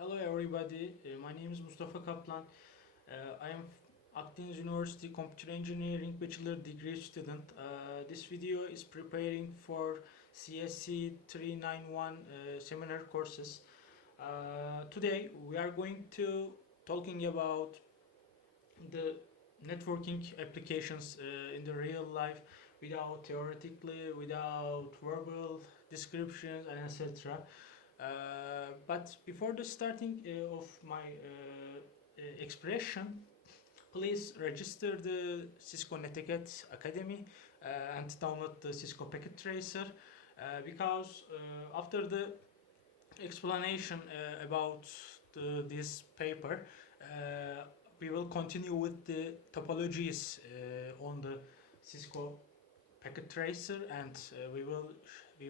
Hello everybody, my name is Mustafa Kaplan. I am Akdeniz University Computer Engineering Bachelor Degree student. This video is preparing for CSC 391 seminar courses. Today we are going to talking about the networking applications in the real life without theoretically, without verbal descriptions and etc. But before the starting of my expression, please register the Cisco Netiquette Academy and download the Cisco Packet Tracer because after the explanation about this paper, we will continue with the topologies on the Cisco Packet Tracer, and we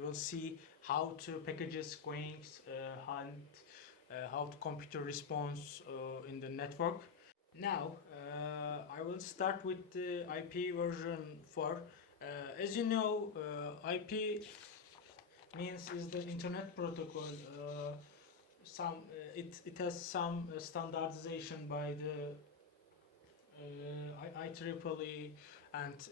will see how to packages going and how the computer responds in the network. Now I will start with the IP version 4. As you know, IP means is the internet protocol. It has some standardization by the IEEE and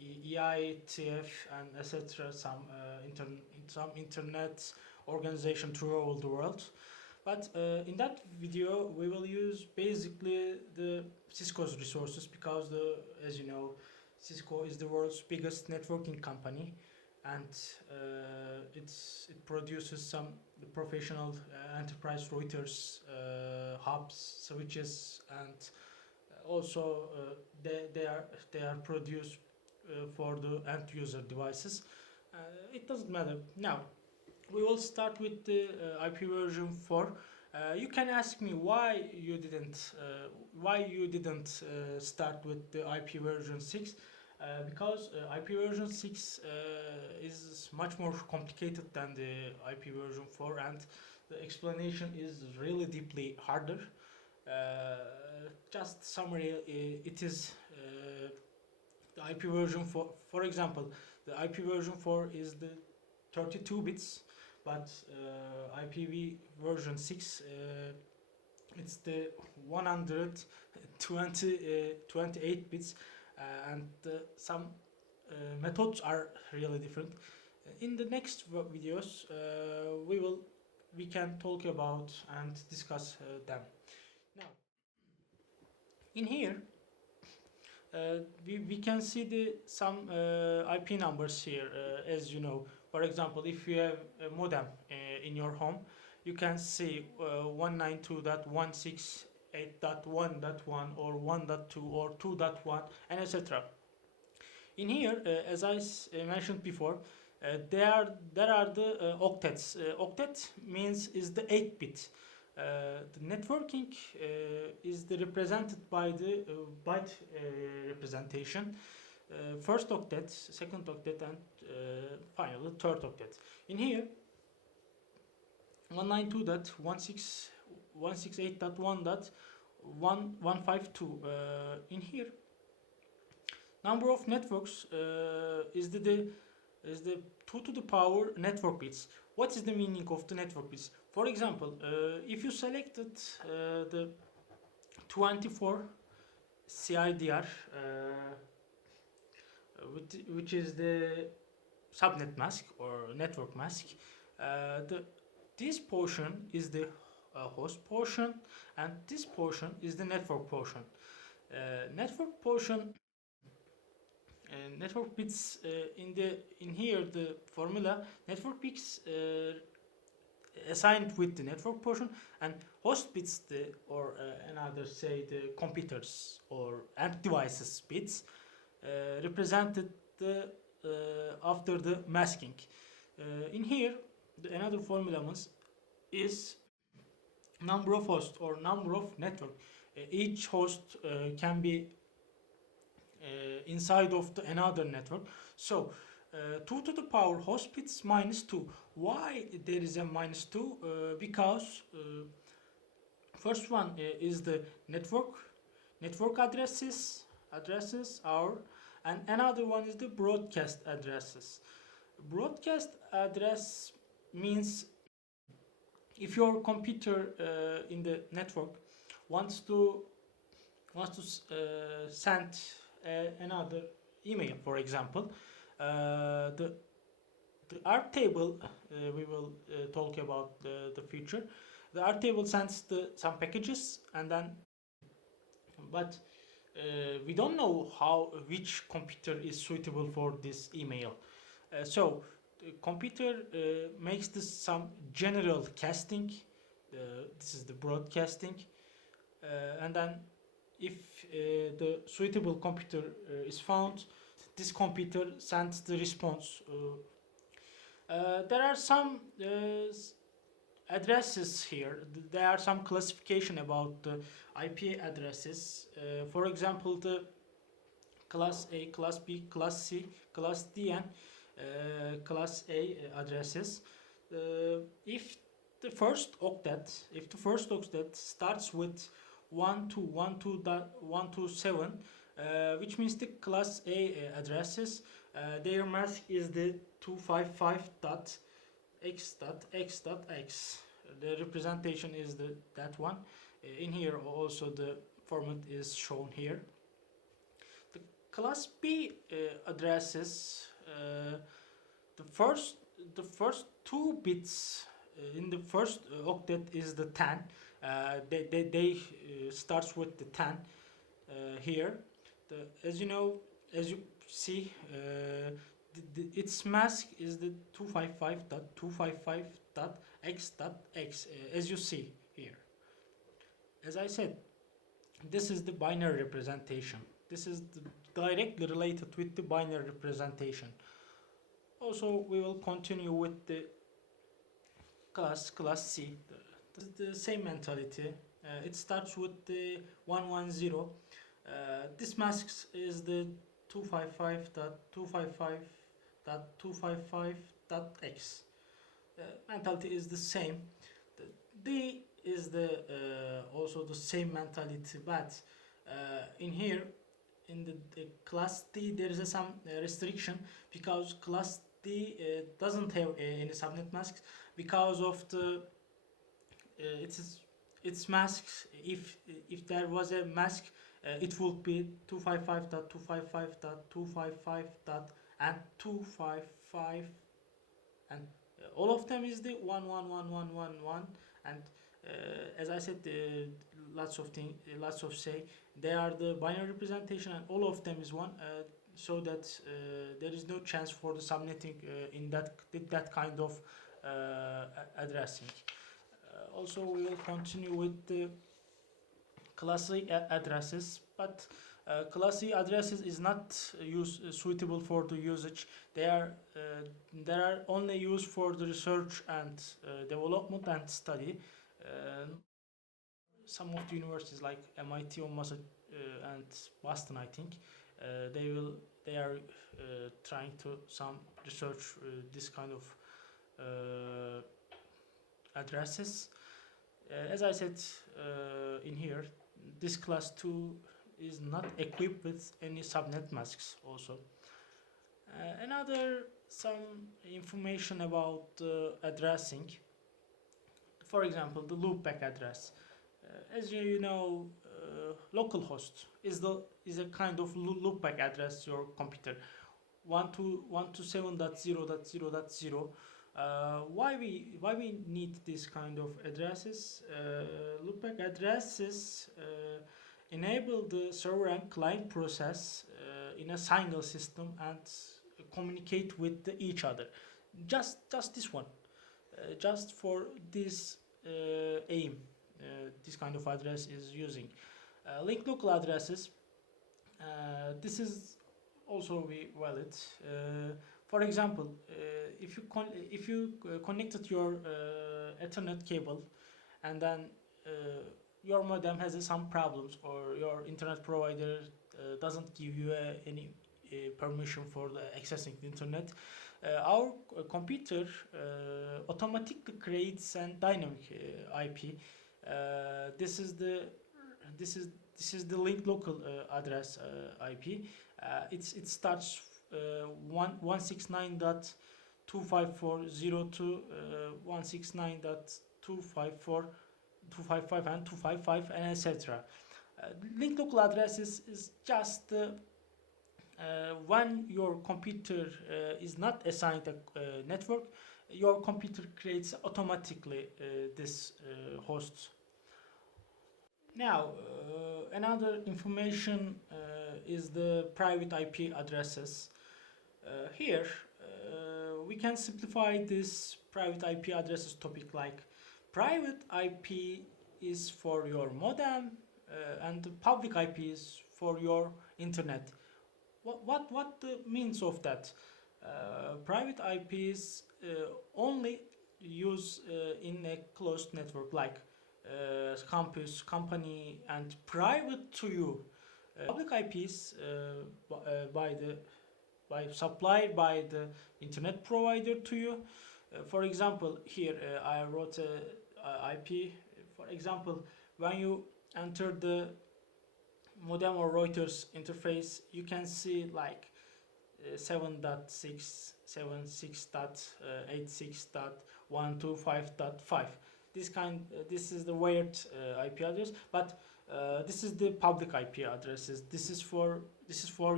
EITF and etc. Some internet organization throughout the world. But in that video we will use basically the Cisco's resources because as you know, Cisco is the world's biggest networking company, and it produces some professional enterprise routers, hubs, switches, and also they are produced for the end user devices. It doesn't matter. Now we will start with the IP version 4. You can ask me why you didn't start with the IP version 6. Because IP version 6 is much more complicated than the IP version 4, and the explanation is really deeply harder. Just summary, it is the IP version 4. For example, the IP version 4 is the 32 bits, but IPv version 6 it's the 128 bits, and some methods are really different. In the next videos we can talk about and discuss them. Now in here we can see some IP numbers here. As you know, for example, if you have a modem in your home, you can see 192.168.1.1 or 1.2 or 2.1 and etc. In here, as I mentioned before, there are the octets. Octet means is the 8-bit. The networking is represented by the byte representation. First octet, second octet, and finally third octet. In here, 192.168.1.152. In here, number of networks is the 2 to the power network bits. What is the meaning of the network bits? For example, if you selected the 24 CIDR, which is the subnet mask or network mask, this portion is the host portion, and this portion is the network portion. Network portion, network bits in here the formula network bits assigned with the network portion, and host bits or another say the computers or end devices bits represented after the masking. In here another formula is number of hosts or number of network. Each host can be inside of another network. So 2 to the power host bits minus 2. Why there is a minus 2? Because first one is the network addresses and another one is the broadcast addresses. Broadcast address means if your computer in the network wants to send another email, for example, the R table, we will talk about the future. The R table sends some packages, and then, but we don't know which computer is suitable for this email. So the computer makes some general casting. This is the broadcasting, and then if the suitable computer is found, this computer sends the response. There are some addresses here. There are some classification about the IP addresses. For example, the class A, class B, class C, class D, and class A addresses. If the first octet starts with 1.2.1.2.127, which means the class A addresses, their mask is the 255.x.x.x. The representation is that one. In here also the format is shown here. The class B addresses, the first 2 bits in the first octet is the 10. They starts with the 10 here. As you see, its mask is the 255.255.x.x, as you see here. As I said, this is the binary representation. This is directly related with the binary representation. Also, we will continue with the class C. The same mentality. It starts with the 110. This mask is the 255.255.255.x. Mentality is the same. The D is also the same mentality, but in here in the class D there is some restriction, because class D doesn't have any subnet masks because of the its masks. If there was a mask, it would be 255.255.255. and 255, and all of them is the 11111, and as I said, lots of say they are the binary representation, and all of them is one, so that there is no chance for the subnetting in that kind of addressing. Also, we will continue with the class A addresses, but class A addresses is not suitable for the usage. They are only used for the research and development and study. Some of the universities like MIT or and Boston, I think, they are trying to some research this kind of addresses. As I said in here, this class 2 is not equipped with any subnet masks also. Some information about addressing. For example, the loopback address. As you know, localhost is a kind of loopback address to your computer. 127.0.0.0. Why we need this kind of addresses? Loopback addresses enable the server and client process in a single system and communicate with each other. Just this one, just for this aim, this kind of address is using. Link local addresses. This is also valid. For example, if you connected your Ethernet cable, and then your modem has some problems, or your internet provider doesn't give you any permission for accessing the internet, our computer automatically creates a dynamic IP. This is the link local address IP. It starts 169.254.0 to 169.255.0 254, 255 and 255 and etc. Linked local address is just when your computer is not assigned a network, your computer creates automatically this host. Now, another information is the private IP addresses. Here, we can simplify this private IP addresses topic like private IP is for your modem and the public IP is for your internet. What the means of that? Private IPs only use in a closed network like campus, company, and private to you. Public IPs supplied by the internet provider to you. For example, here I wrote a IP. For example, when you enter the modem or routers interface, you can see like 7.6, 76.86.125.5. This is the wired IP address, but this is the public IP addresses. This is for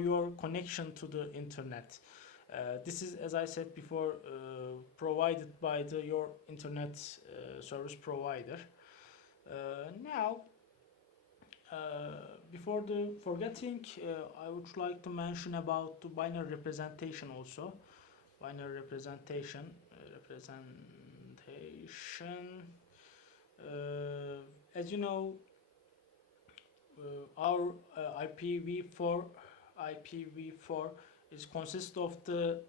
your connection to the internet. This is, as I said before, provided by your internet service provider. Now, before forgetting, I would like to mention about the binary representation also. Binary representation. As you know, our IPv4 is consists of the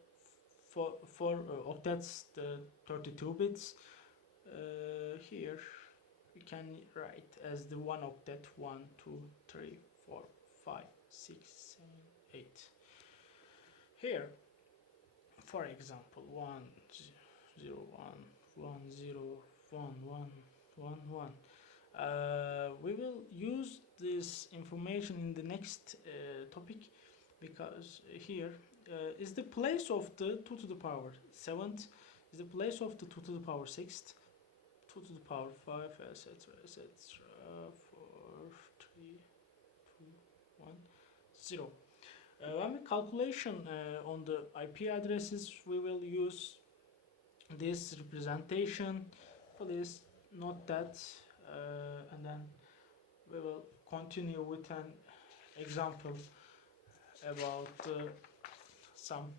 four octets, the 32 bits. Here we can write as the one octet 1, 2, 3, 4, 5, 6, 7, 8. Here, for example, 1, 0, 1, 1, 0, 1, 1, 1, 1. We will use this information in the next topic, because here is the place of the 2 to the power 7th, is the place of the 2 to the power 6th, 2 to the power 5, etc., etc. 4, 3, 2, 1, 0. When we calculation on the IP addresses, we will use this representation. Please note that, and then we will continue with an example about some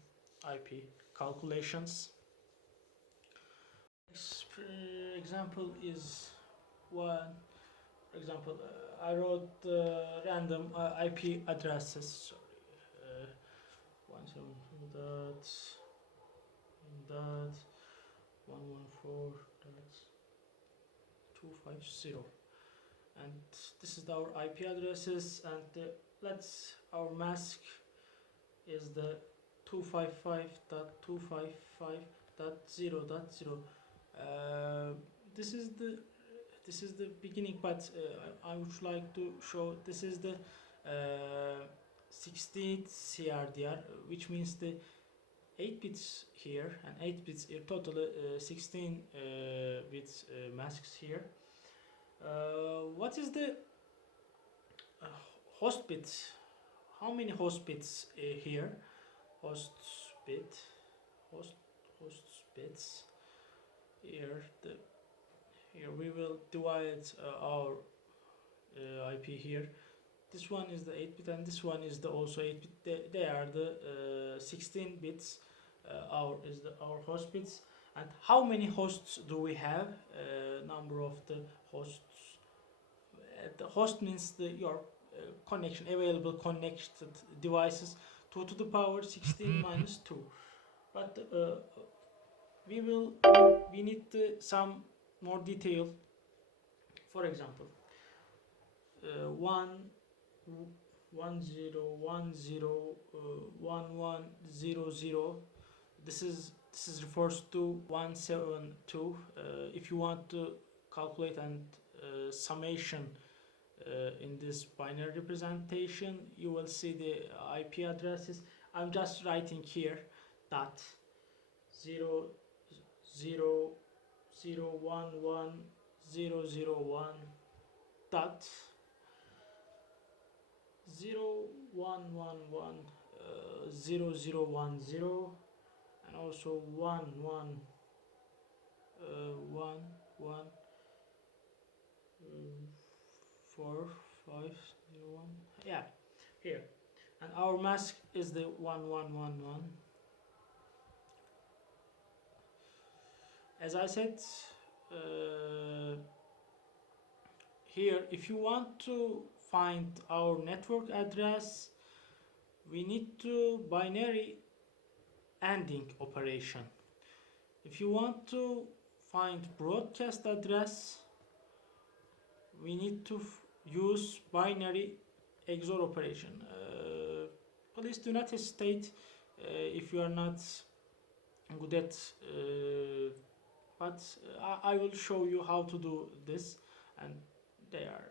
IP calculations. Next example is one. For example, I wrote random IP addresses. Sorry, 172.114.250, and this is our IP addresses, and our mask is the 255.255.0.0. This is the beginning, but I would like to show this is the 16th CRDR, which means the 8 bits here and 8 bits here, totally 16 bits masks here. What is the host bits? How many host bits here? Host bits here. Here we will divide our IP here. This one is the 8 bit and this one is the also 8 bit. They are the 16 bits. Our host bits. And how many hosts do we have? Number of the hosts. The host means your connection, available connected devices, 2 to the power 16 minus 2. But we need some more detail. For example, 1 1 0 1 0 1 1 0 0. This refers to 172. If you want to calculate and summation in this binary representation, you will see the IP addresses. I'm just writing here dot 0 0 011.001 dot 0.111.0010 and also 1.1.1.4.5.0.1. Yeah, here. And our mask is the 1111. As I said, here, if you want to find our network address, we need to binary ANDing operation. If you want to find broadcast address, we need to use binary XOR operation. Please do not hesitate if you are not good at, but I will show you how to do this, and they are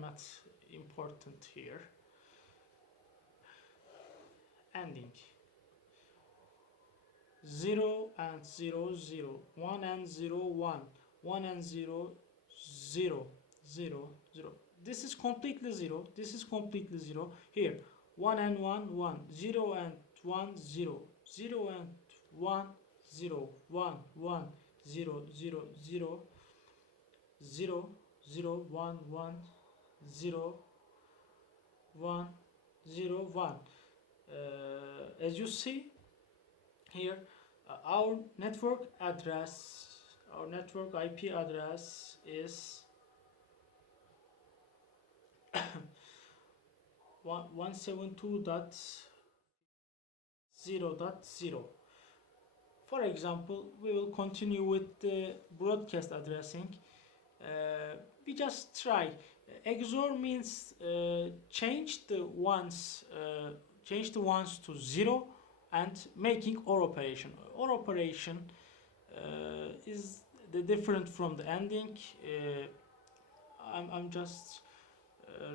not important here. Ending 0 and 0 0, 1 and 0 1, 1 and 0 0 0 0. This is completely 0, this is completely 0. Here 1 and 1 1, 0 and 1 0, 0 and 1 0, 1 1 0 0 0 0 0 1 1 0 1 0 1. As you see here, our network address, our network IP address is 172.0.0. For example, we will continue with the broadcast addressing. We just try. XOR means change the ones to 0 and making OR operation. OR operation is the different from the ending. I'm just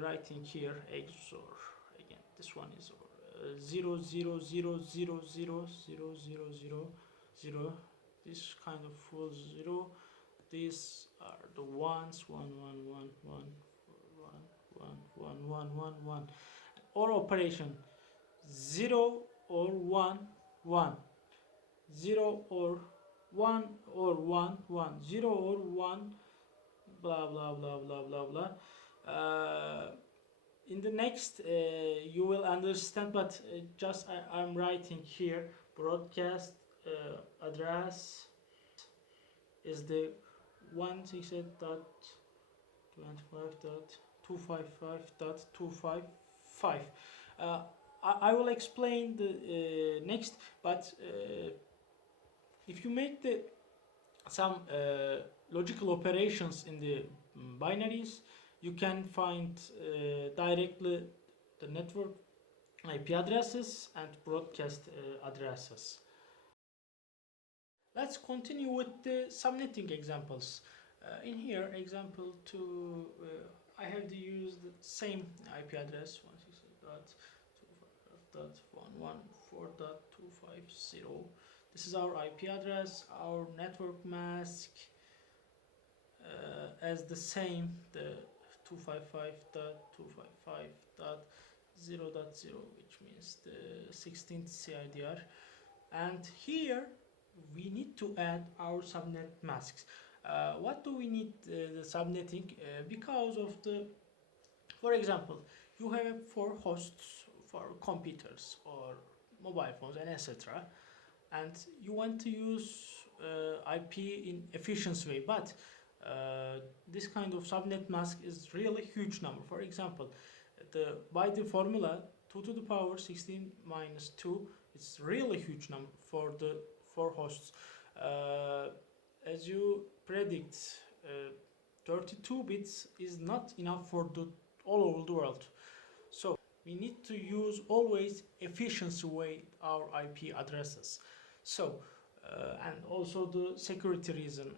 writing here XOR again. This one is 0 0 0 0 0 0 0 0 0. This kind of full 0. These are the ones 1 1 1 1 1 1 1 1 1. OR operation 0 or 1 1, 0 or 1 or 1 1, 0 or 1, blah blah blah blah blah blah. In the next you will understand, but just I'm writing here broadcast address is the 168.25.255.255. I will explain the next, but if you make some logical operations in the binaries, you can find directly the network IP addresses and broadcast addresses. Let's continue with the subnetting examples. In here, example 2, I have to use the same IP address 168.114.250. This is our IP address. Our network mask as the same, the 255.255.0.0, which means the 16th CIDR. And here we need to add our subnet masks. What do we need the subnetting? Because of for example, you have 4 hosts for computers or mobile phones and etc. And you want to use IP in efficient way, but this kind of subnet mask is really huge number. For example, by the formula 2 to the power 16 minus 2, it's really huge number for the 4 hosts. As you predict, 32 bits is not enough for all over the world. So we need to use always efficiency way our IP addresses. So and also the security reason,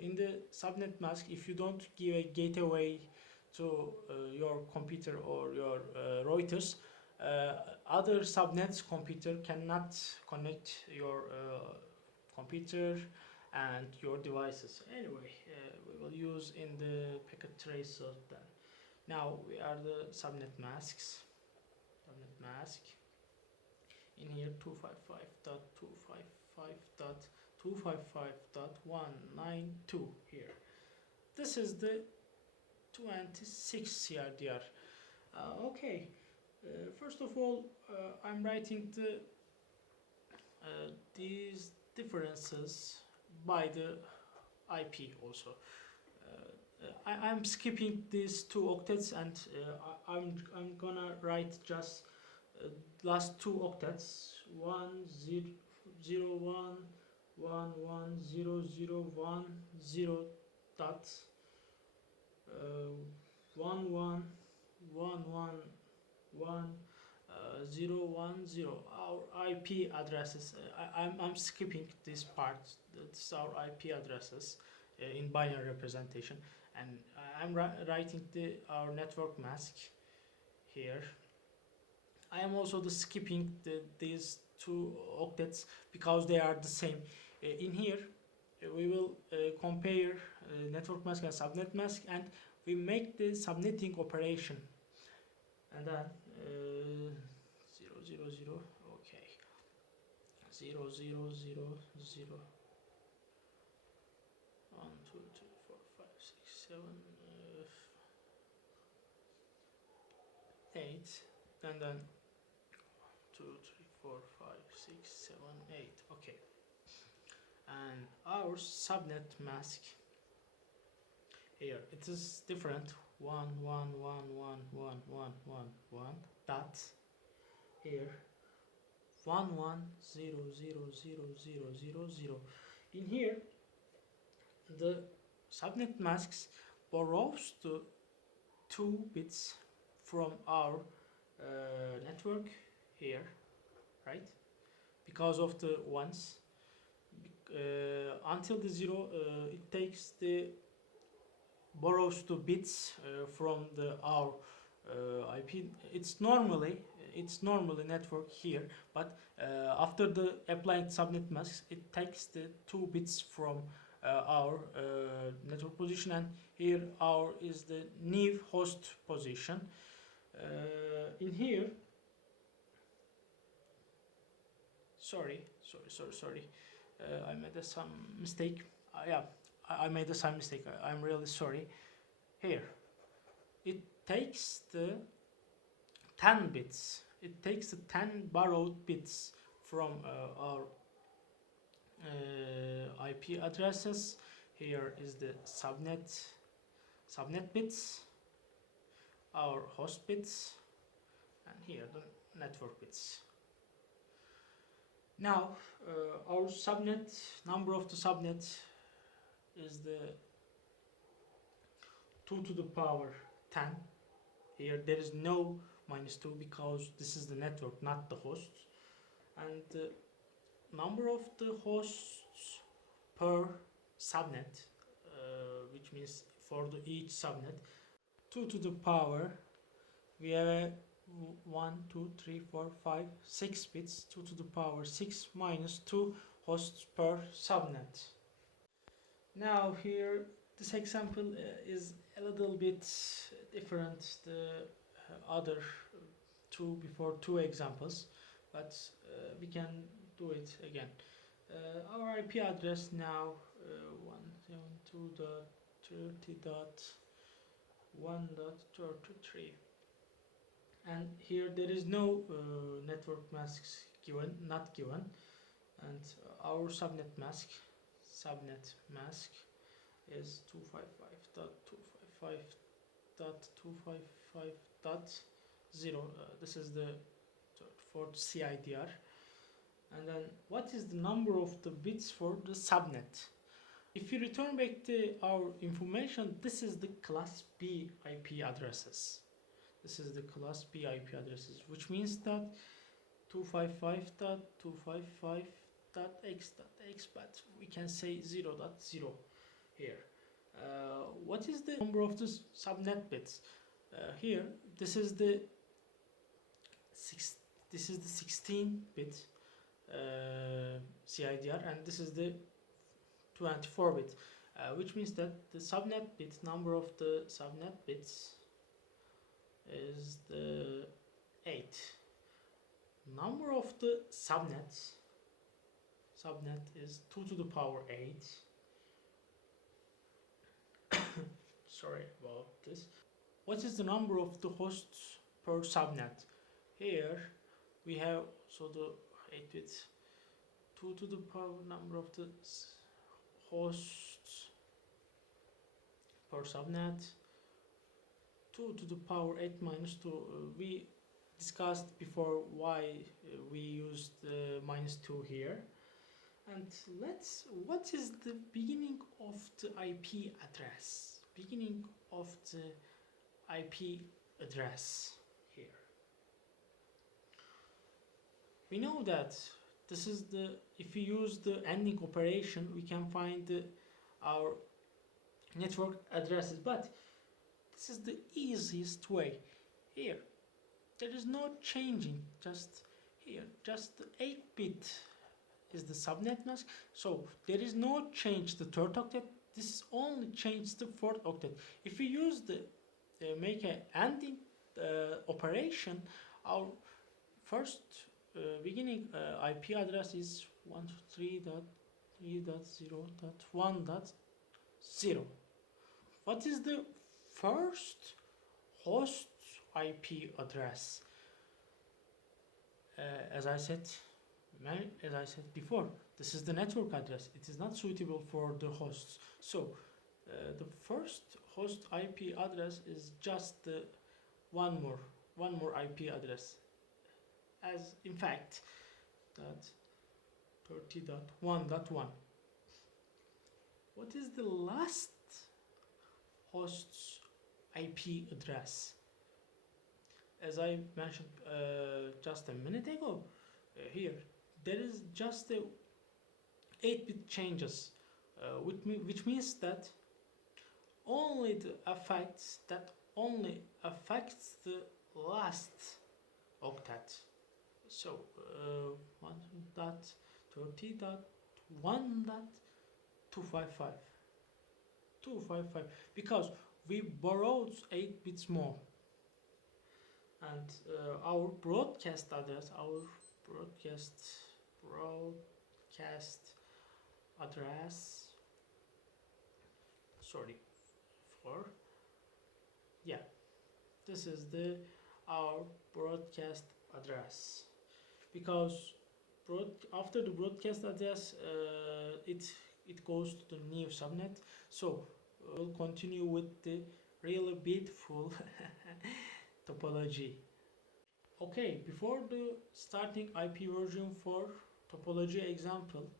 in the subnet mask, if you don't give a gateway to your computer or your routers, other subnets computer cannot connect your computer, and your devices. Anyway, we will use in the packet tracer then. Now we are the subnet masks. Subnet mask. In here 255.255.255.192 here. This is the 26 CRDR. Okay, first of all, I'm writing these differences by the IP also. I'm skipping these 2 octets, and I'm gonna write just last 2 octets, 101110010 dot 1111010. Our IP addresses. I'm skipping this part. That's our IP addresses in binary representation, and I'm writing our network mask here. I am also skipping these 2 octets because they are the same. In here, we will compare network mask and subnet mask, and we make the subnetting operation, and then 000. Okay, 0000. 1 2 3 4 5 6 7 8, and then 2 3 4 5 6 7 8. Okay, and our subnet mask here, it is different. 1111111 dot here 11000000. In here, the subnet masks borrows the 2 bits from our network here, right? Because of the ones, until the 0, it takes the borrows 2 bits from our IP. It's normally network here, but after the applying subnet masks, it takes the 2 bits from our network position, and here our is the new host position. In here, sorry, I made some mistake. Yeah, I made some mistake. I'm really sorry. Here, it takes the 10 bits. It takes the 10 borrowed bits from our IP addresses. Here is the subnet bits, our host bits, and here the network bits. Now our subnet number of the subnet is the 2 to the power 10. Here there is no -2 because this is the network, not the hosts. And the number of the hosts per subnet, which means for each subnet, 2 to the power, we have 1 2 3 4 5 6 bits, 2 to the power 6 minus 2 hosts per subnet. Now here this example is a little bit different the other 2 examples, but we can do it again. Our IP address now 172.30.1.33, and here there is no network masks not given, and our subnet mask is 255.255.255.0. This is the for CIDR. And then what is the number of the bits for the subnet? If you return back our information, this is the class B IP addresses. This is the class B IP addresses, which means that 255.255.x.x, but we can say 0.0 here. What is the number of the subnet bits? Here, this is the 16-bit CIDR, and this is the 24 bit, which means that the subnet bit number of the subnet bits is the 8. Number of the subnet is 2 to the power 8. Sorry about this. What is the number of the hosts per subnet? Here we have so the 8 bits, 2 to the power number of the hosts per subnet, 2 to the power 8 minus 2. We discussed before why we used minus 2 here. And what is the beginning of the IP address? Beginning of the IP address here. We know that this is the, if we use the ending operation, we can find our network addresses, but this is the easiest way. Here, there is no changing, just here, just the 8-bit is the subnet mask, so there is no change the third octet. This is only change the fourth octet. If we use the make an ending operation, our first beginning IP address is 123.3.0.1.0. What is the first host IP address? As I said before, this is the network address. It is not suitable for the hosts. So the first host IP address is just the one more IP address. As in fact, that 30.1.1. What is the last host's IP address? As I mentioned just a minute ago, here there is just a 8-bit changes, which means that only affects the last octet. So 1.30.1.255 because we borrowed 8 bits more, and our broadcast address, this is our broadcast address, because after the broadcast address it goes to the new subnet. So we'll continue with the really beautiful topology. Okay, before the starting IP version for topology example,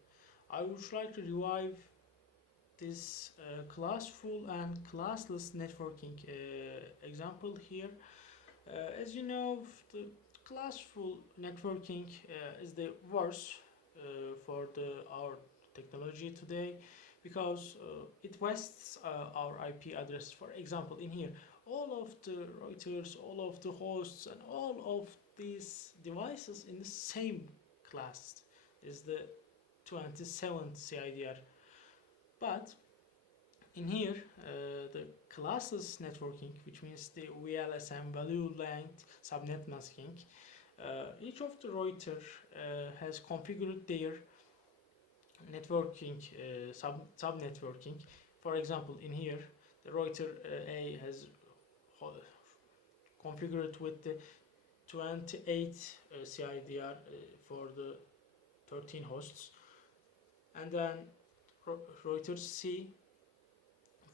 I would like to revive this classful and classless networking example here. As you know, the classful networking is the worst for our technology today, because it wastes our IP address. For example, in here, all of the routers, all of the hosts, and all of these devices in the same class is the 27th CIDR. But in here, the classless networking, which means the VLSM, value length subnet masking, each of the router has configured their networking, sub-networking. For example, in here, the router A has configured with the 28 CIDR for the 13 hosts, and then router C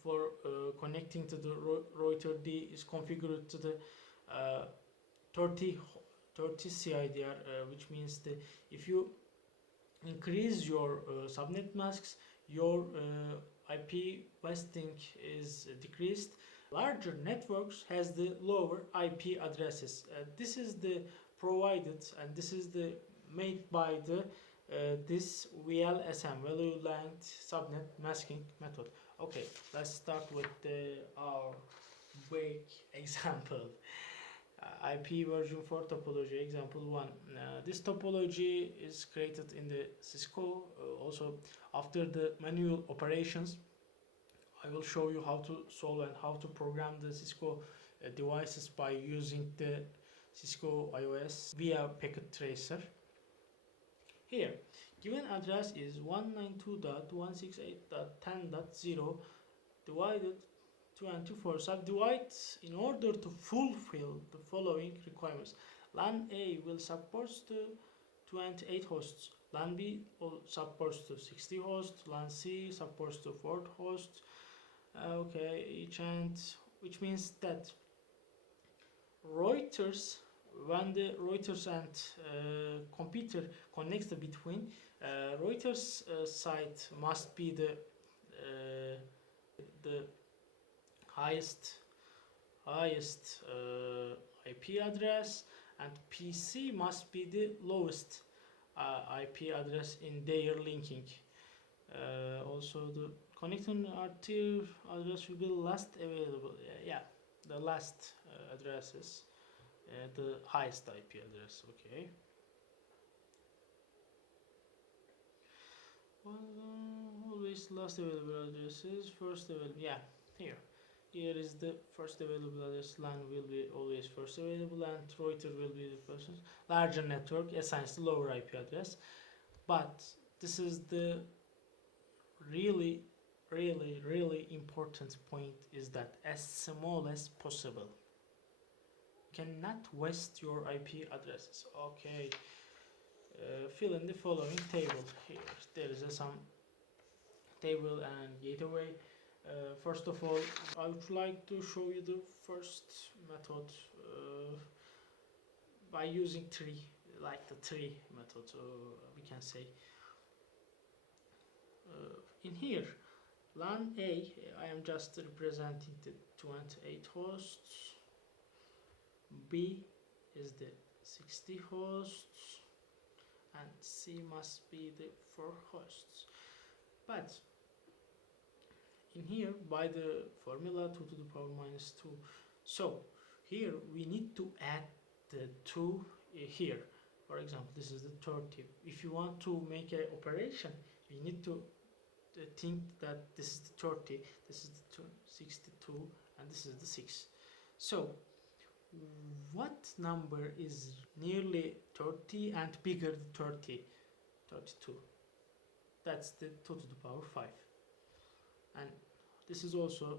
for connecting to the router D is configured to the 30 CIDR, which means that if you increase your subnet masks, your IP wasting is decreased. Larger networks has the lower IP addresses. This is the provided, and this is the made by the this VLSM, value length subnet masking method. Okay, let's start with our big example. IP version 4 topology, example 1. This topology is created in the Cisco. Also, after the manual operations, I will show you how to solve and how to program the Cisco devices by using the Cisco IOS via packet tracer. Here, given address is 192.168.10.0 divided 24. Subdivide in order to fulfill the following requirements. LAN A will support to 28 hosts. LAN B supports to 60 hosts. LAN C supports to 4 hosts. Okay, each end, which means that Reuters, when the Reuters and computer connects between, Reuters site must be the highest IP address, and PC must be the lowest IP address in their linking. Also, the connecting RT address will be last available. The last addresses, the highest IP address. Okay. Always last available addresses, first available. Here is the first available address. LAN will be always first available, and Reuters will be the first. Larger network assigns the lower IP address, but this is the really important point, is that as small as possible. You cannot waste your IP addresses. Okay. Fill in the following table. Here there is some table and gateway. First of all, I would like to show you the first method by using tree, like the tree method, we can say. In here, LAN A, I am just representing the 28 hosts. B is the 60 hosts, and C must be the 4 hosts. But in here, by the formula 2 to the power minus 2, so here we need to add the 2 here. For example, this is the 30. If you want to make an operation, you need to think that this is the 30, this is the 62, and this is the 6. So what number is nearly 30 and bigger than 30? 32. That's the 2 to the power 5. And this is also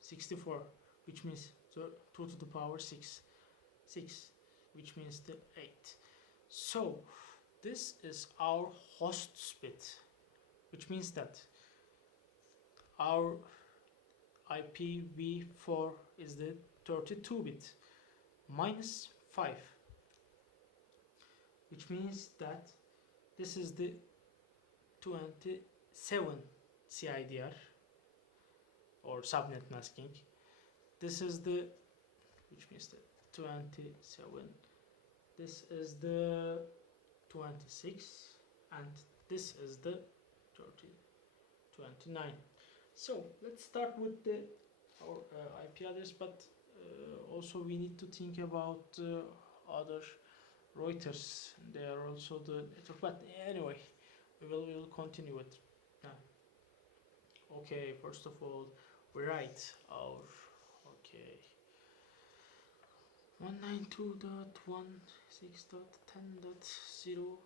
64, which means 2 to the power 6, which means the 8. So this is our host bit, which means that our IPv4 is the 32 bit minus 5, which means that this is the 27 CIDR or subnet masking. This is the, which means the 27, this is the 26, and this is the 29. So let's start with our IP address, but also we need to think about other Reuters. They are also the network, but anyway, we will continue with. Okay, first of all, we write our 192.168.10.0.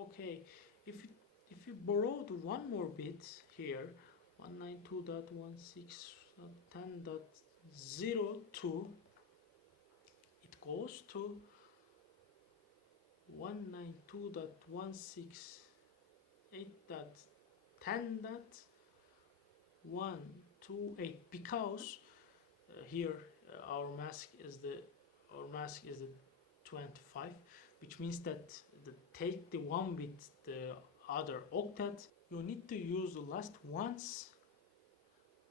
Okay, if you borrowed one more bit here, 192.168.10.02, it goes to 192.168.10.128, because here our mask is the 25, which means that take the one bit the other octet, you need to use the last ones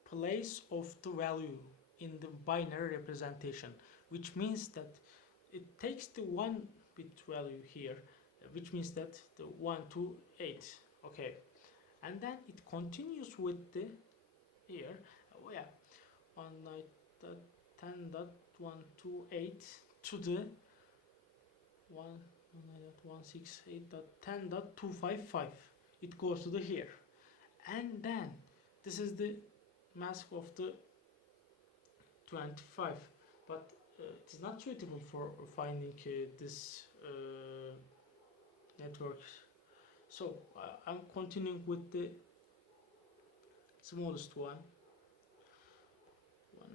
place of the value in the binary representation, which means that it takes the one bit value here, which means that the 128. Okay, and then it continues with the here 1 10.128 to the 168.10.255. It goes to the here, and then this is the mask of the 25, but it is not suitable for finding this network. So I'm continuing with the smallest one,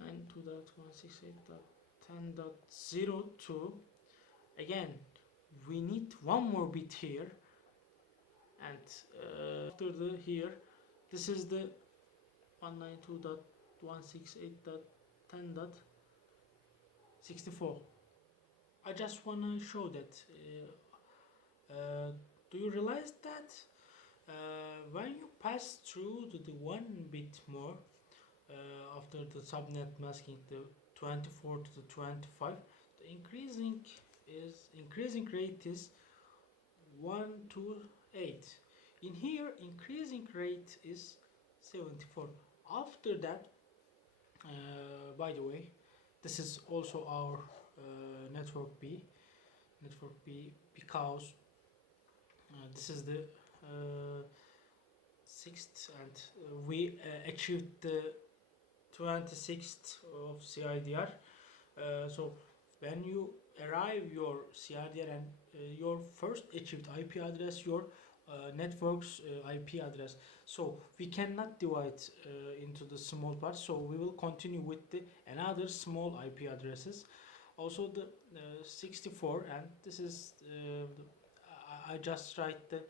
192.168.10.02. Again, we need one more bit here, and after the here, this is the 192.168.10.64. I just want to show that do you realize that when you pass through to the one bit more after the subnet masking, the 24 to the 25, the increasing rate is 128. In here, increasing rate is 74. After that, by the way, this is also our network B, because this is the 6th, and we achieved the 26th of CIDR. So when you arrive your CIDR and your first achieved IP address, your network's IP address, so we cannot divide into the small parts, so we will continue with the another small IP addresses, also the 64, and this is I just write the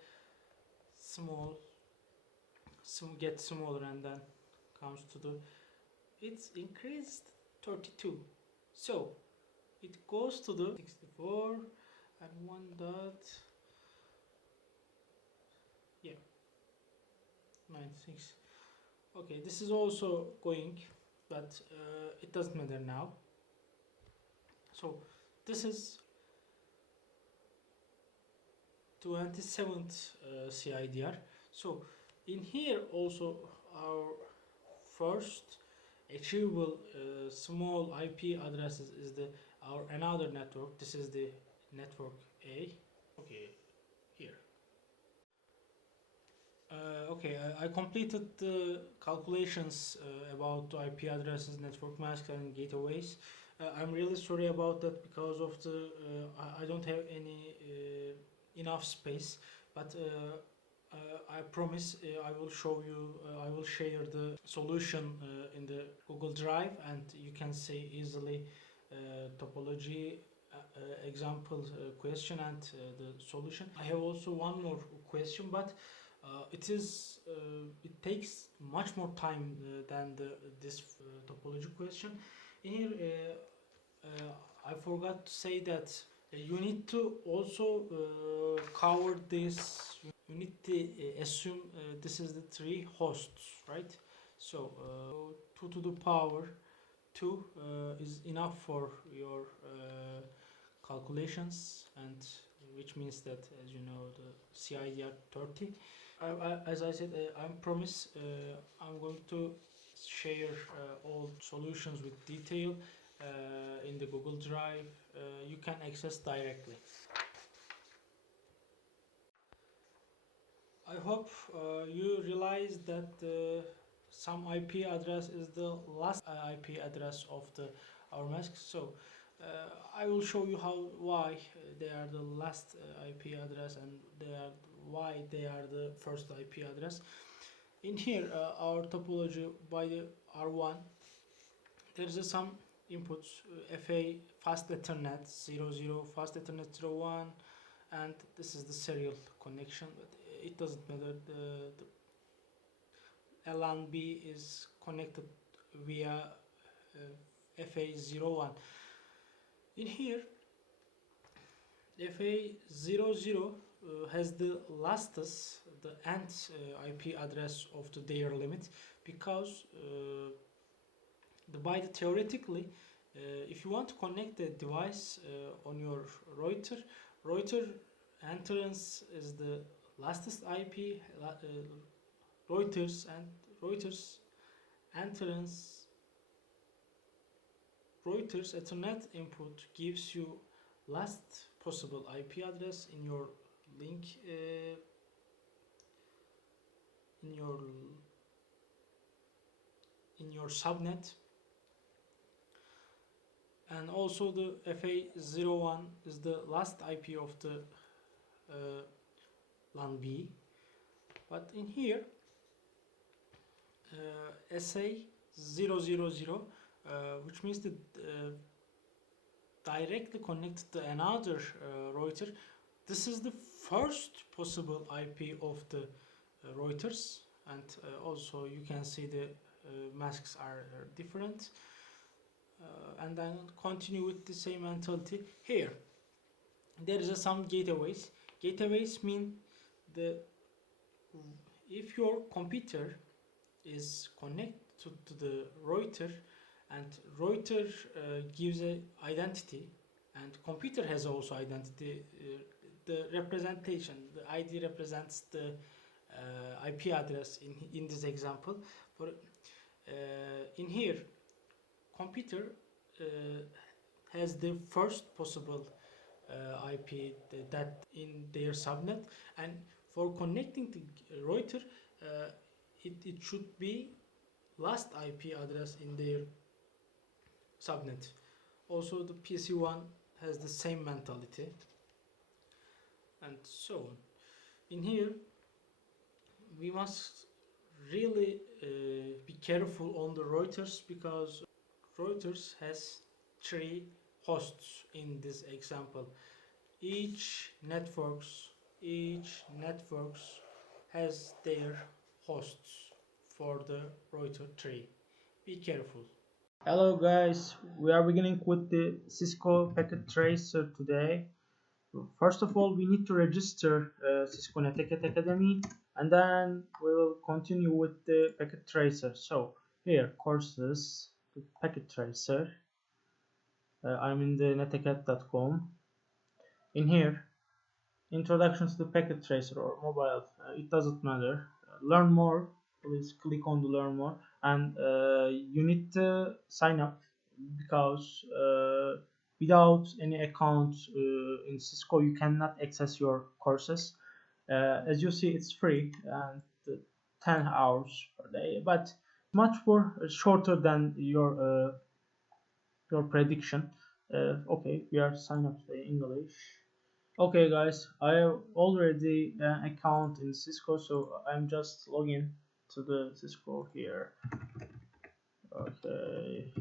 small, get smaller, and then comes to the, it's increased 32, so it goes to the 64 and 1 dot, yeah, 96. Okay, this is also going, but it doesn't matter now. So this is 27th CIDR. So in here also our first achievable small IP addresses is the our another network. This is the network A. Okay, here. Okay, I completed the calculations about IP addresses, network masks, and gateways. I'm really sorry about that, because of the I don't have any enough space, but I promise I will show you, I will share the solution in the Google Drive, and you can see easily topology example question and the solution. I have also one more question, but it takes much more time than this topology question. In here, I forgot to say that you need to also cover this. You need to assume this is the 3 hosts, right? So 2 to the power 2 is enough for your calculations, and which means that, as you know, the CIDR 30. As I said, I promise I'm going to share all solutions with detail in the Google Drive. You can access directly. I hope you realize that some IP address is the last IP address of our mask. So I will show you why they are the last IP address, and why they are the first IP address. In here, our topology by the R1, there is some inputs, FA fast Ethernet 00, fast Ethernet 01, and this is the serial connection, but it doesn't matter. The LNB is connected via FA01. In here, FA00 has the lastest, the nth IP address of their limit, because theoretically, if you want to connect the device on your router entrance is the lastest IP, router's entrance Reuters Ethernet input gives you last possible IP address in your link in your subnet, and also the FA01 is the last IP of the LAN B. But in here SA000, which means that directly connected to another router. This is the first possible IP of the Reuters, and also you can see the masks are different. And then continue with the same mentality. Here there is some gateways. Gateways mean if your computer is connected to the router, and router gives a identity, and computer has also identity. The representation, the ID represents the IP address in this example. For in here, computer has the first possible IP that in their subnet, and for connecting to router, it should be last IP address in their subnet. Also the PC1 has the same mentality, and so on. In here we must really be careful on the Reuters, because Reuters has 3 hosts in this example. Each networks has their hosts for the router 3. Be careful. Hello guys, we are beginning with the Cisco Packet Tracer today. First of all, we need to register Cisco Netiquette Academy, and then we will continue with the Packet Tracer. So here, courses, the Packet Tracer. I'm in the netiquette.com. In here, introduction to the Packet Tracer or mobile, it doesn't matter. Learn more, please click on the learn more, and you need to sign up, because without any account in Cisco you cannot access your courses. As you see, it's free and 10 hours per day, but much more shorter than your prediction. Okay, we are signed up to English. Okay guys, I have already an account in Cisco, so I'm just logging to the Cisco here. Okay.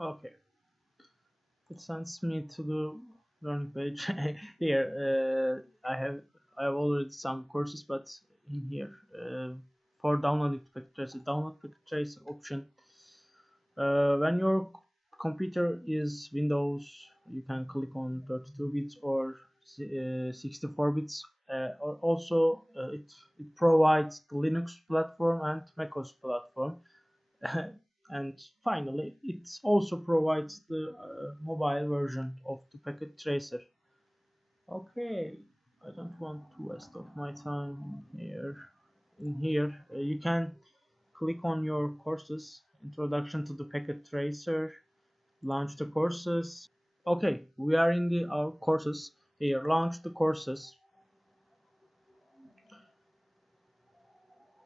Okay, it sends me to the learning page. Here I have already some courses, but in here for downloading Packet Tracer, download Packet Tracer option. When your computer is Windows, you can click on 32 bits or 64 bits. Or also it provides the Linux platform and macOS platform. And finally, it also provides the mobile version of the Packet Tracer. Okay, I don't want to waste of my time here. In here, you can click on your courses, introduction to the Packet Tracer, launch the courses. Okay, we are in our courses. Here, launch the courses.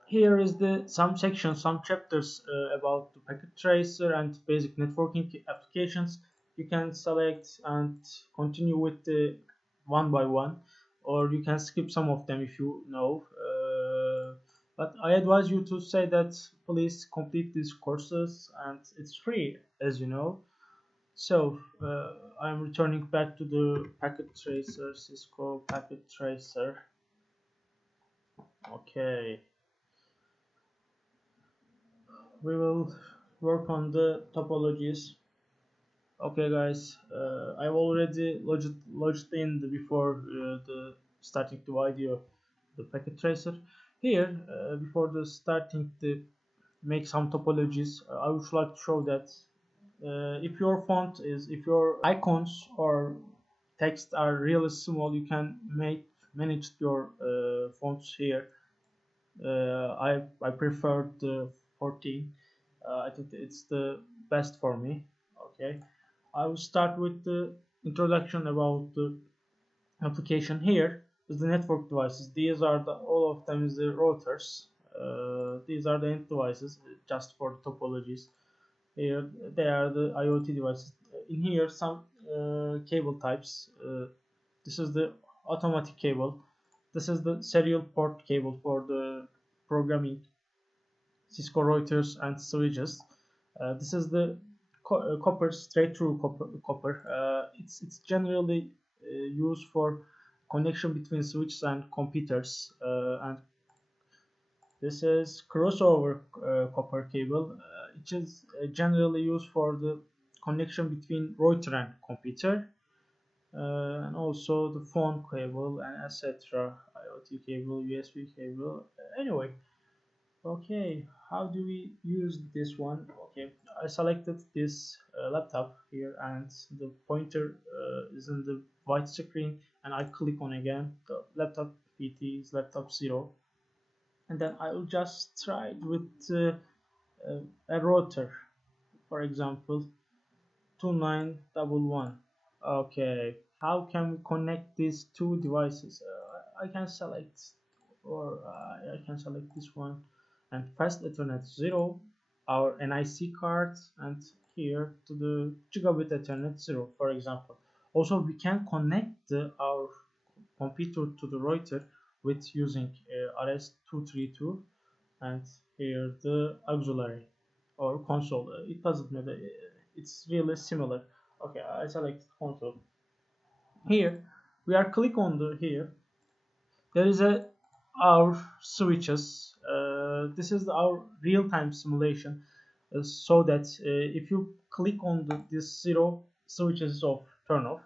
Here is some sections, some chapters about the Packet Tracer and basic networking applications. You can select and continue with the one by one, or you can skip some of them if you know. But I advise you to say that please complete these courses, and it's free, as you know. So I'm returning back to the Packet Tracer, Cisco Packet Tracer. Okay. We will work on the topologies. Okay guys, I've already lodged in before the starting the video the Packet Tracer. Here before the starting to make some topologies, I would like to show that if your icons are text are really small, you can manage your fonts here. I prefer the 14. I think it's the best for me. Okay, I will start with the introduction about the application. Here is the network devices. These are all of them is the routers. These are the end devices just for topologies. Here they are the IoT devices. In here some cable types. This is the automatic cable. This is the serial port cable for the programming Cisco routers and switches. This is the copper, straight through copper. It's generally used for connection between switches and computers. And this is crossover copper cable. It is generally used for the connection between router and computer. And also the phone cable and etc. IoT cable, USB cable. Anyway, okay, how do we use this one? Okay, I selected this laptop here, and the pointer is in the white screen, and I click on again the laptop PT is laptop 0, and then I will just try it with a router, for example 2911. Okay, how can we connect these two devices? I can select, or I can select this one, and fast Ethernet 0, our NIC card, and here to the gigabit Ethernet 0, for example. Also, we can connect our computer to the router with using RS232, and here the auxiliary or console. It doesn't matter. It's really similar. Okay, I select console. Here we are click on the here. There is our switches. This is our real-time simulation. So that if you click on this 0, switches off, turn off,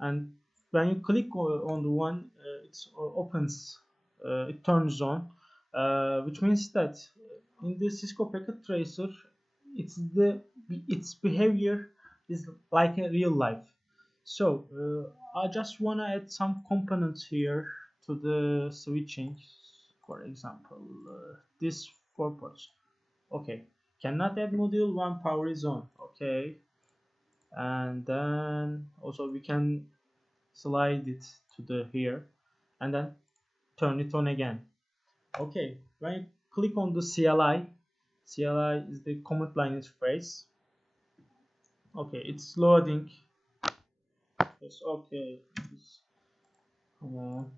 and when you click on the one, it opens, it turns on, which means that in the Cisco Packet Tracer, its behavior is like a real life. So I just wanna add some components here to the switching. For example, this 4 ports. Okay, cannot add module when power is on. Okay, and then also we can slide it to the here, and then turn it on again. Okay, when you click on the CLI is the command line interface. Okay, it's loading. Yes, okay. Come on.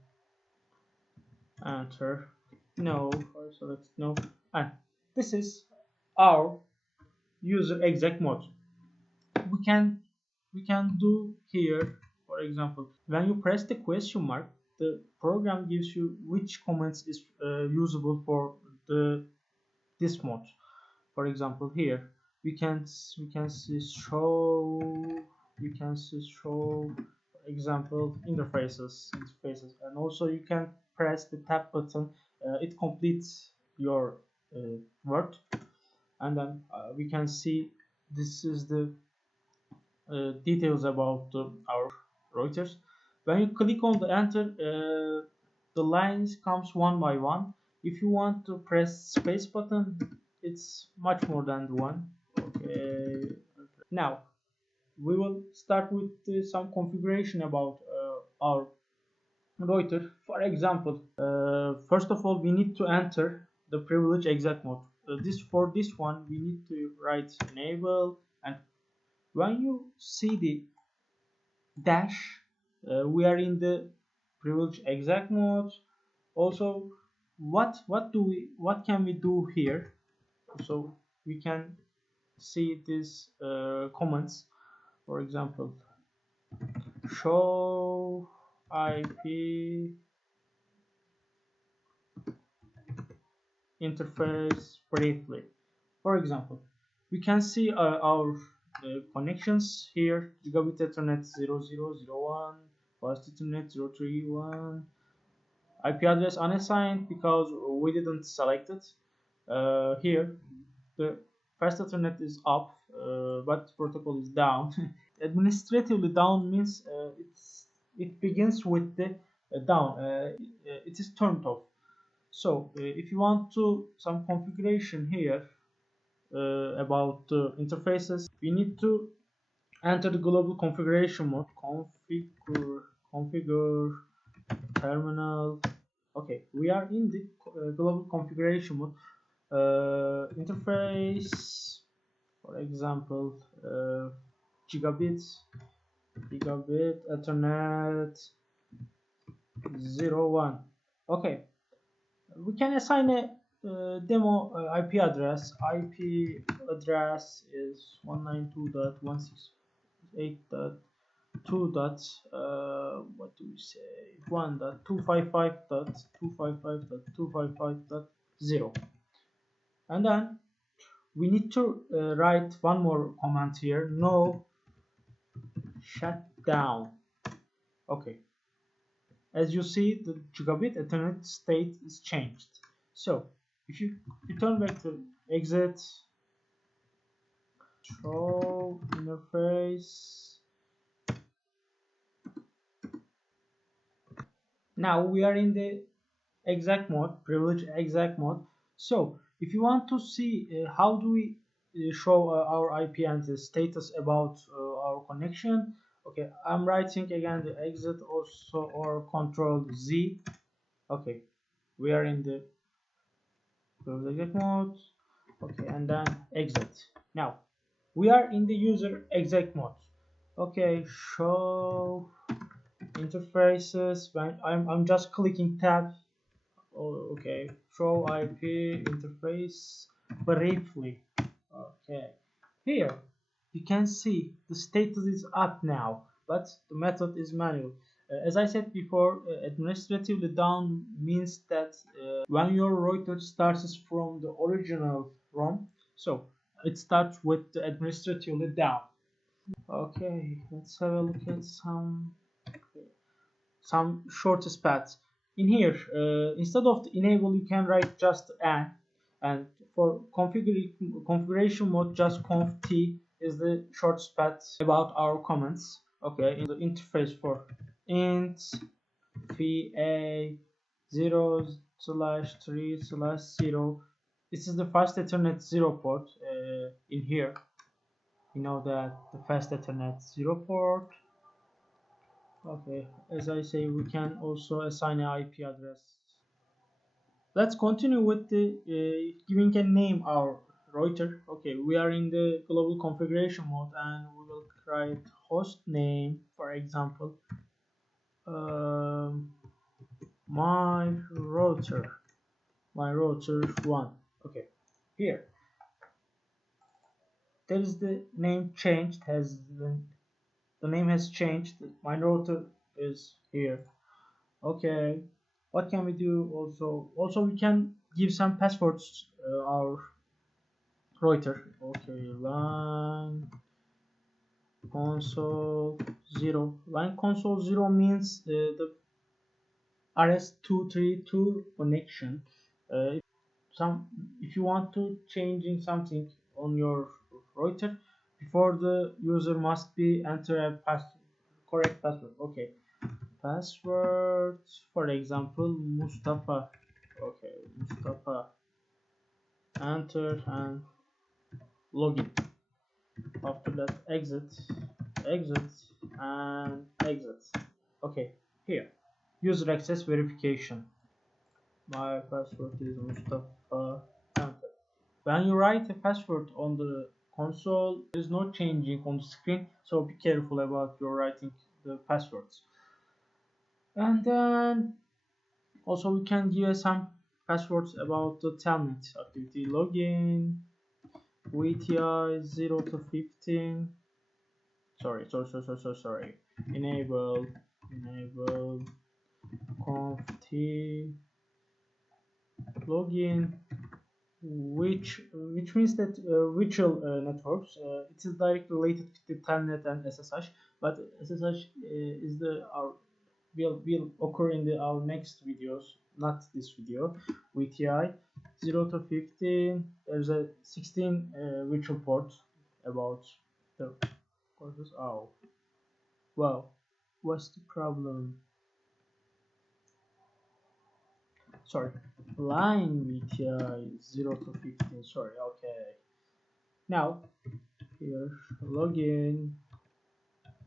Enter. No, I select no. And this is our user exec mode. We can do here, for example, when you press the question mark, the program gives you which commands is usable for this mode. For example, here we can see show example interfaces, and also you can press the tab button. It completes your word, and then we can see this is the details about our routers. When you click on the enter, the lines comes one by one. If you want to press space button, it's much more than one. Okay, now we will start with some configuration about our router. For example, first of all we need to enter the privilege exec mode. For this one we need to write enable, and when you see the dash, we are in the privilege exec mode. Also, what can we do here? So we can see these comments. For example, show IP interface briefly. For example, we can see our connections here: gigabit Ethernet 0001, fast Ethernet 031, IP address unassigned because we didn't select it. Here, the fast Ethernet is up, but protocol is down. Administratively down means it's it begins with the down. It is turned off. So if you want to some configuration here about the interfaces, we need to enter the global configuration mode. Configure terminal. Okay, we are in the global configuration mode. Interface, for example, gigabit Ethernet 01. Okay, we can assign a demo IP address. IP address is 192.168.2. What do we say? 1.255.255.255.0. And then we need to write one more command here. No shutdown. Okay. As you see, the gigabit Ethernet state is changed. So if you return back to exit, show interface. Now we are in the exact mode, privilege exact mode. So if you want to see how do we show our IP and the status about our connection, okay, I'm writing again the exit also or control Z. Okay, we are in the exit mode. Okay, and then exit. Now we are in the user exec mode. Okay, show interfaces. When I'm just clicking tab. Oh, okay, show IP interface briefly. Okay, here you can see the status is up now, but the method is manual. As I said before, administratively down means that when your router starts from the original ROM, so it starts with the administratively down. Okay, let's have a look at some shortest paths. In here, instead of the enable, you can write just an, and for configuration mode, just conf t is the shortest path about our comments. Okay, in the interface for int va 0/3/0, this is the fast Ethernet 0 port. In here, you know that the fast Ethernet 0 port. Okay, as I say, we can also assign an IP address. Let's continue with the giving a name our router. Okay, we are in the global configuration mode and we will write host name, for example, my router 1. Okay, here there is the name changed, the name has changed. My router is here. Okay, what can we do also we can give some passwords our router. Okay, line console 0. Line console 0 means the RS232 connection. If you want to changing something on your router, before the user must be enter a correct password. Okay, password, for example, Mustafa. Okay, Mustafa, enter and login. After that, exit and exit. Okay, here user access verification. My password is Mustafa, enter. When you write a password on the console, there is no changing on the screen, so be careful about your writing the passwords. And then also we can give some passwords about the telnet activity. Login VTI 0 to 15. Sorry. Enable conf t login, which means that virtual networks. It is directly related with the telnet and SSH, but SSH is will occur in our next videos, not this video. VTI 0 to 15. There's a 16 virtual port about the courses. Oh, well, What's the problem? Sorry, line VTI 0 to 15. Sorry, okay. Now here login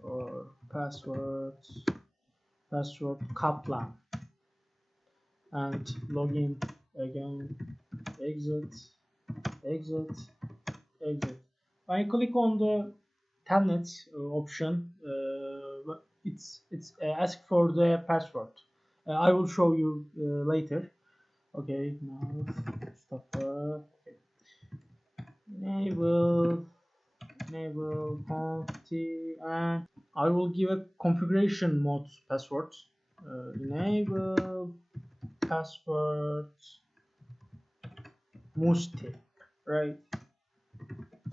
or password Kaplan, and login again, exit, exit, exit. When I click on the telnet option, it's ask for the password. I will show you later. Okay, now Mustafa. Okay. Enable conft, and I will give a configuration mode password. Enable password Musti, right?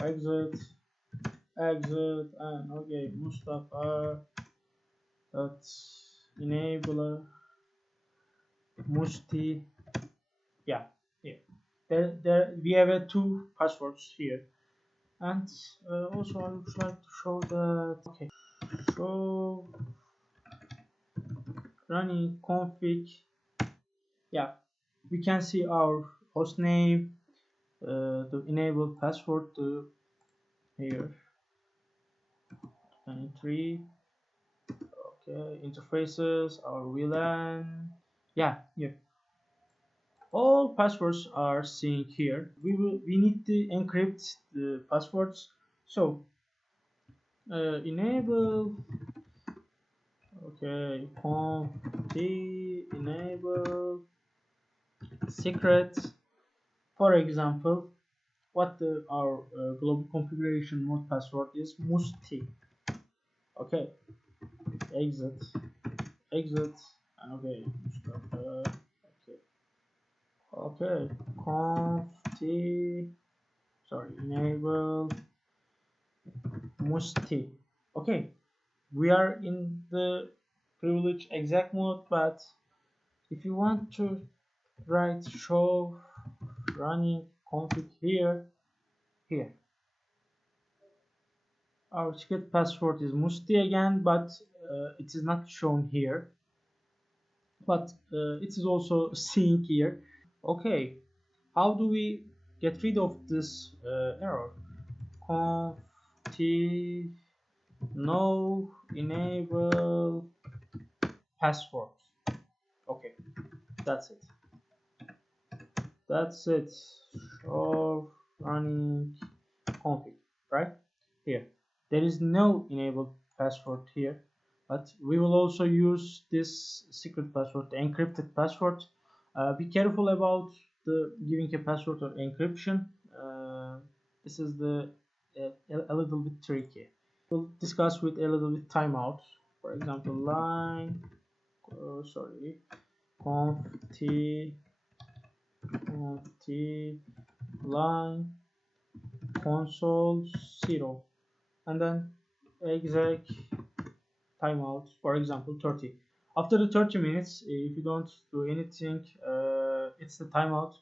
Exit, exit, and okay, Mustafa. That's enabler Musti. Yeah, yeah. There we have two passwords here, and also I would like to show that. Okay, show running config. Yeah, we can see our host name, the enable password here, and 3. Okay, interfaces, our VLAN. Yeah, yeah. All passwords are seen here. We need to encrypt the passwords. So enable. Okay, conf enable secret. For example, what our global configuration mode password is musti. Okay, exit, exit, and okay, okay, okay, conf sorry, enable musti. Okay, we are in the privilege exact mode, but if you want to write show running config here, our secret password is musti again, but it is not shown here, but it is also seen here. Okay, how do we get rid of this error? Conf no enable password. Okay, that's it. That's it. Show running config, right here. There is no enabled password here, but we will also use this secret password, the encrypted password. Be careful about the giving a password or encryption. This is a little bit tricky. We'll discuss with a little bit timeout. For example, line conf line console 0, and then exec timeout, for example 30. After the 30 minutes, if you don't do anything, it's the timeout.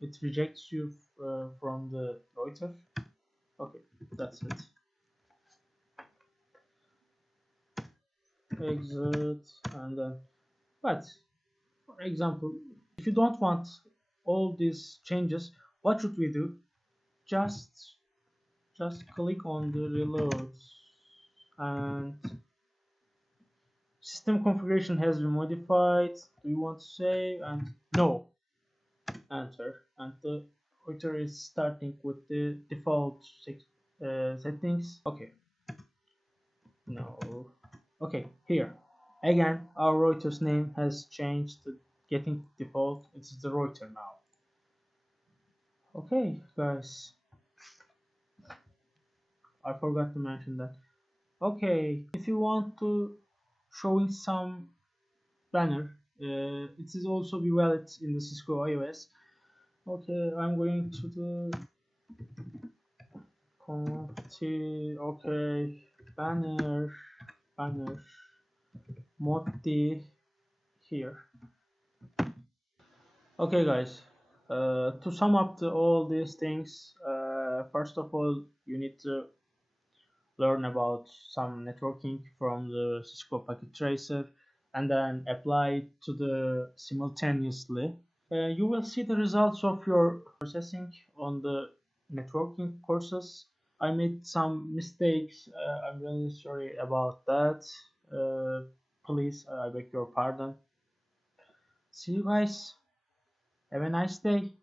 It rejects you from the router. Okay, that's it. Exit, and then, but for example, if you don't want all these changes, what should we do? Just click on the reload, and system configuration has been modified. Do you want to save? And no, enter, and the router is starting with the default settings. Okay, no, okay, here again our router's name has changed to getting default. It's the router now. Okay guys, I forgot to mention that. Okay, if you want to showing some banner, it is also be valid in the Cisco IOS. Okay, I'm going to the okay, banner modi here. Okay guys, to sum up all these things, first of all you need to learn about some networking from the Cisco Packet Tracer, and then apply it to the simultaneously. You will see the results of your processing on the networking courses. I made some mistakes. I'm really sorry about that. Please, I beg your pardon. See you guys. Have a nice day.